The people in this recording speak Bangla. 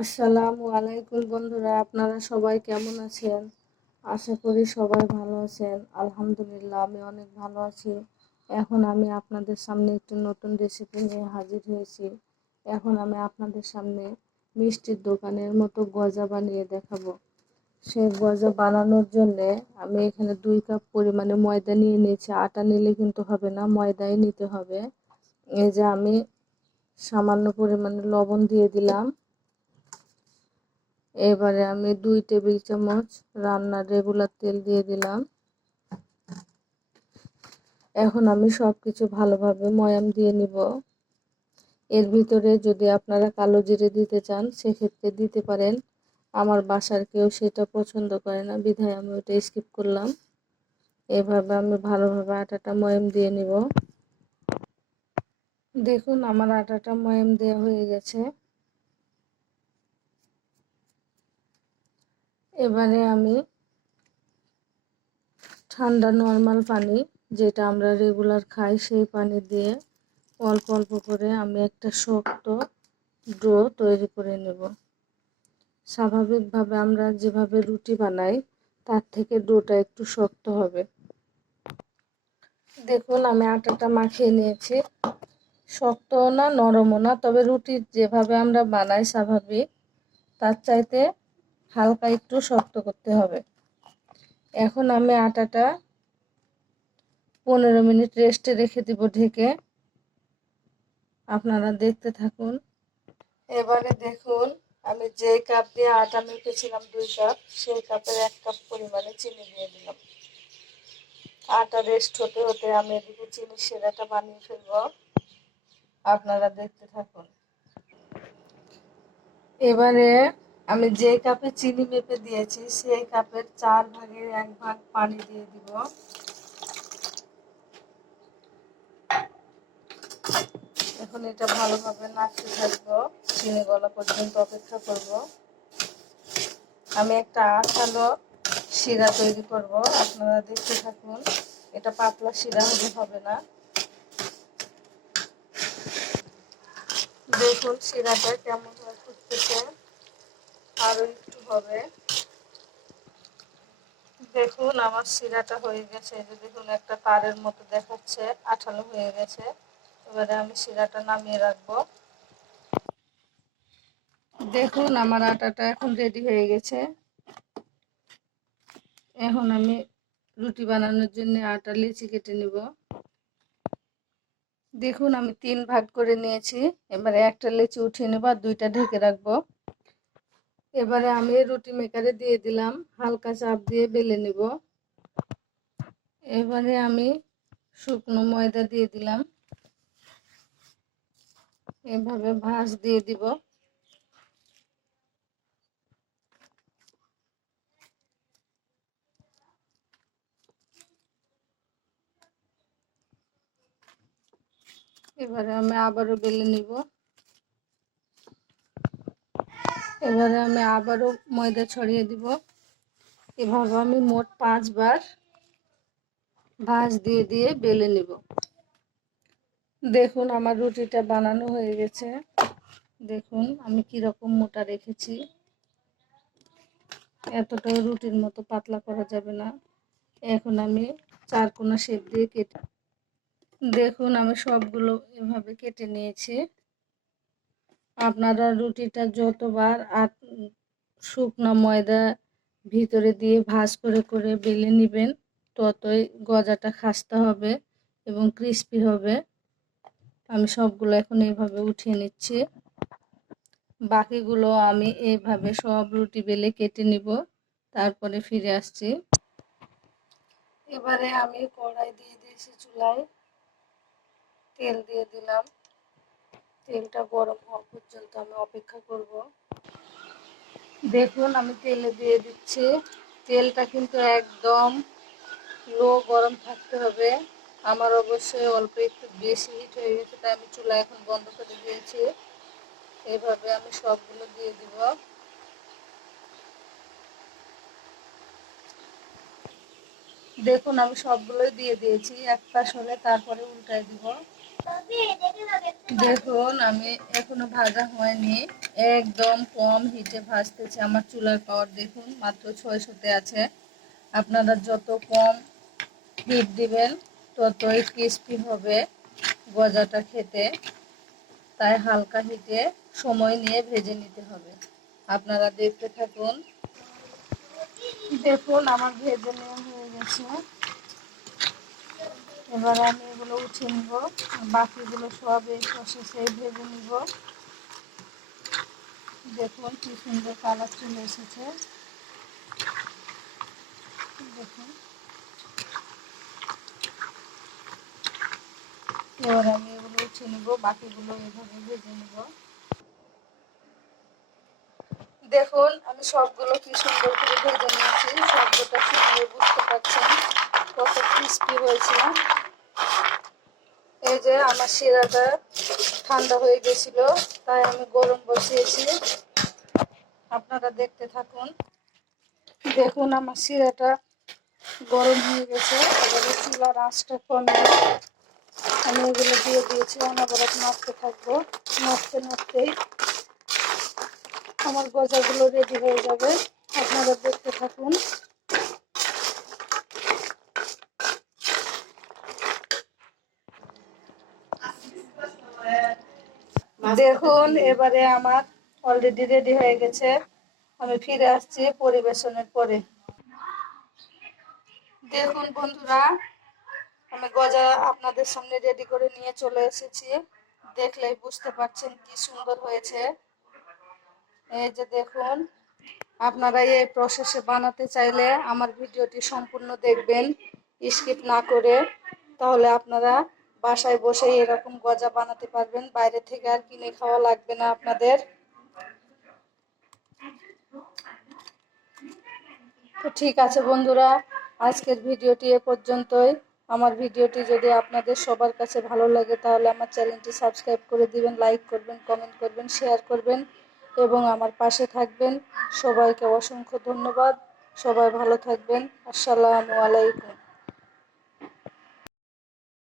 আসসালামু আলাইকুম বন্ধুরা, আপনারা সবাই কেমন আছেন? আশা করি সবাই ভালো আছেন। আলহামদুলিল্লাহ, আমি অনেক ভালো আছি। এখন আমি আপনাদের সামনে একটি নতুন রেসিপি নিয়ে হাজির হয়েছি। এখন আমি আপনাদের সামনে মিষ্টির দোকানের মতো গজা বানিয়ে দেখাবো। সেই গজা বানানোর জন্যে আমি এখানে 2 কাপ পরিমাণে ময়দা নিয়ে নিয়েছি। আটা নিলে কিন্তু হবে না, ময়দাই নিতে হবে। এই যে আমি সামান্য পরিমাণে লবণ দিয়ে দিলাম। এবারে আমি 2 টেবিল চামচ রান্নার রেগুলার তেল দিয়ে দিলাম। এখন আমি সবকিছু ভালোভাবে ময়াম দিয়ে নিব। এর ভিতরে যদি আপনারা কালো জিরে দিতে চান সেক্ষেত্রে দিতে পারেন। আমার বাসার কেউ সেটা পছন্দ করে না, বিধায় আমি ওটা স্কিপ করলাম। এভাবে আমি ভালোভাবে আটাটা ময়াম দিয়ে নিব। দেখুন আমার আটাটা ময়াম দেওয়া হয়ে গেছে। এবারে আমি ঠান্ডা নর্মাল পানি, যেটা আমরা রেগুলার খাই, সেই পানি দিয়ে অল্প অল্প করে আমি একটা শক্ত ডো তৈরি করে নেব। স্বাভাবিকভাবে আমরা যেভাবে রুটি বানাই তার থেকে ডোটা একটু শক্ত হবে। দেখুন আমি আটাটা মাখিয়ে নিয়েছি। শক্তও না নরমও না, তবে রুটি যেভাবে আমরা বানাই স্বাভাবিক তার চাইতে হালকা একটু শক্ত করতে হবে। এখন আমি আটাটা 15 মিনিট রেস্টে রেখে দিব ঢেকে। আপনারা দেখতে থাকুন। এবারে দেখুন আমি যে কাপ দিয়ে আটা মেখেছিলাম 2 কাপ, সেই কাপের 1 কাপ পরিমাণে চিনি দিয়ে দিলাম। আটা রেস্ট হতে হতে আমি এদিকে চিনির শিরাটা বানিয়ে ফেলবো। আপনারা দেখতে থাকুন। এবারে আমি যে কাপে চিনি মেপে দিয়েছি সেই কাপের 4 ভাগের 1 ভাগ পানি দিয়ে দিব। এখন এটা ভালোভাবে নাড়তে থাকবো, চিনি গলা পর্যন্ত অপেক্ষা করব। আমি একটা আঠালো শিরা তৈরি করব, আপনারা দেখতে থাকুন। এটা পাতলা শিরা হলে হবে না। দেখুন শিরাটা কেমন ভাবে ফুটতেছে, আরো একটু হবে। দেখুন আমার শিরাটা হয়ে গেছে, এই যে দেখুন একটা তারের মতো দেখাচ্ছে, আঠালো হয়ে গেছে। এবারে আমি শিরাটা নামিয়ে রাখবো। দেখুন আমার আটাটা এখন রেডি হয়ে গেছে। এখন আমি রুটি বানানোর জন্য আটা লেচি কেটে নেব। দেখুন আমি 3 ভাগ করে নিয়েছি। এবারে একটা লেচি উঠিয়ে নেব আর 2টা ঢেকে রাখবো। এবারে আমি রুটি মেকারে দিয়ে দিলাম, হালকা চাপ দিয়ে বেলে নেব। এবারে আমি শুকনো ময়দা দিয়ে দিলাম, এভাবে ভাঁজ দিয়ে দিব। এবারে আমি আবারও বেলে নিব। এবারে আমি আবারও ময়দা ছড়িয়ে দিব। এভাবে আমি মোট 5 বার ভাঁজ দিয়ে দিয়ে বেলে নিব। দেখুন আমার রুটিটা বানানো হয়ে গেছে। দেখুন আমি কিরকম মোটা রেখেছি। এতটাও রুটির মতো পাতলা করা যাবে না। এখন আমি 4 কোনা শেপ দিয়ে কেটে, দেখুন আমি সবগুলো এভাবে কেটে নিয়েছি। আপনারা রুটিটা যতবার শুকনো ময়দা ভিতরে দিয়ে ভাঁজ করে করে বেলে নেবেন, ততই গজাটা খাস্তা হবে এবং ক্রিস্পি হবে। আমি সবগুলো এখন এইভাবে উঠিয়ে নিচ্ছি। বাকিগুলো আমি এইভাবে সব রুটি বেলে কেটে নিব, তারপরে ফিরে আসছি। এবারে আমি কড়াই দিয়ে দিয়েছি চুলায়, তেল দিয়ে দিলাম। তেলটা গরম হওয়া পর্যন্ত আমি অপেক্ষা করব। দেখুন আমি তেলে দিয়ে দিচ্ছি। তেলটা কিন্তু একদম লো গরম থাকতে হবে। আমার অবশ্যই অল্প একটু বেশি হিট হয়ে গেছে, তাই আমি চুলা এখন বন্ধ করে দিয়েছি। এইভাবে আমি সবগুলো দিয়ে দিব। দেখুন আমি সবগুলোই দিয়ে দিয়েছি। এক পাশ হলে তারপরে উল্টাই দিব। দেখুন আমি এখনো ভাজা হয়নি, একদম কম হিটে ভাজতেছি। আমার চুলার পাওয়ার দেখুন মাত্র 600-তে আছে। আপনারা যত কম হিট দিবেন ততই ক্রিস্পি হবে গজাটা খেতে, তাই হালকা হিটে সময় নিয়ে ভেজে নিতে হবে। আপনারা দেখতে থাকুন। দেখুন আমার ভেজে নেওয়া হয়ে গেছে। এবার আমি এগুলো উঠিয়ে নিব, বাকিগুলো সব এই প্রসেসেই ভেজে নিব। দেখুন কি সুন্দর কালার চলে এসেছে। দেখুন এবার আমি এগুলো উঠিয়ে নিব, বাকিগুলো এভাবে ভেজে নিব। দেখুন আমি সবগুলো কি সুন্দর করে ভেজে নিয়েছি, সবগুলোটা খেয়ে বুঝতে পারছেন কত ক্রিস্পি হয়েছে। এই যে আমার শিরাটা ঠান্ডা হয়ে গেছিল, তাই আমি গরম বসিয়েছি। আপনারা দেখতে থাকুন। দেখুন আমার শিরাটা গরম হয়ে গেছে। এবারে চুলার আঁচটা কমিয়ে আমি এগুলো দিয়ে দিয়েছি, অনবরত নাড়তে থাকবো। নাড়তে নাড়তেই আমার গজাগুলো রেডি হয়ে যাবে। আপনারা দেখতে থাকুন। দেখুন এবারে আমার অলরেডি রেডি হয়ে গেছে। আমি ফিরে আসছি পরিবেশনের পরে। দেখুন বন্ধুরা, আমি গজা আপনাদের সামনে রেডি করে নিয়ে চলে এসেছি। দেখলেই বুঝতে পারছেন কি সুন্দর হয়েছে। এই যে দেখুন, আপনারা এই প্রসেসে বানাতে চাইলে আমার ভিডিওটি সম্পূর্ণ দেখবেন, স্কিপ না করে। তাহলে আপনারা বাসায় বসে এরকম গজা বানাতে পারবেন, বাইরে থেকে আর কিনে খাওয়া লাগবে না আপনাদের। তো ঠিক আছে বন্ধুরা, আজকের ভিডিওটি এ পর্যন্তই। আমার ভিডিওটি যদি আপনাদের সবার কাছে ভালো লাগে তাহলে আমার চ্যানেলটি সাবস্ক্রাইব করে দিবেন, লাইক করবেন, কমেন্ট করবেন, শেয়ার করবেন এবং আমার পাশে থাকবেন। সবাইকে অসংখ্য ধন্যবাদ। সবাই ভালো থাকবেন। আসসালামু আলাইকুম।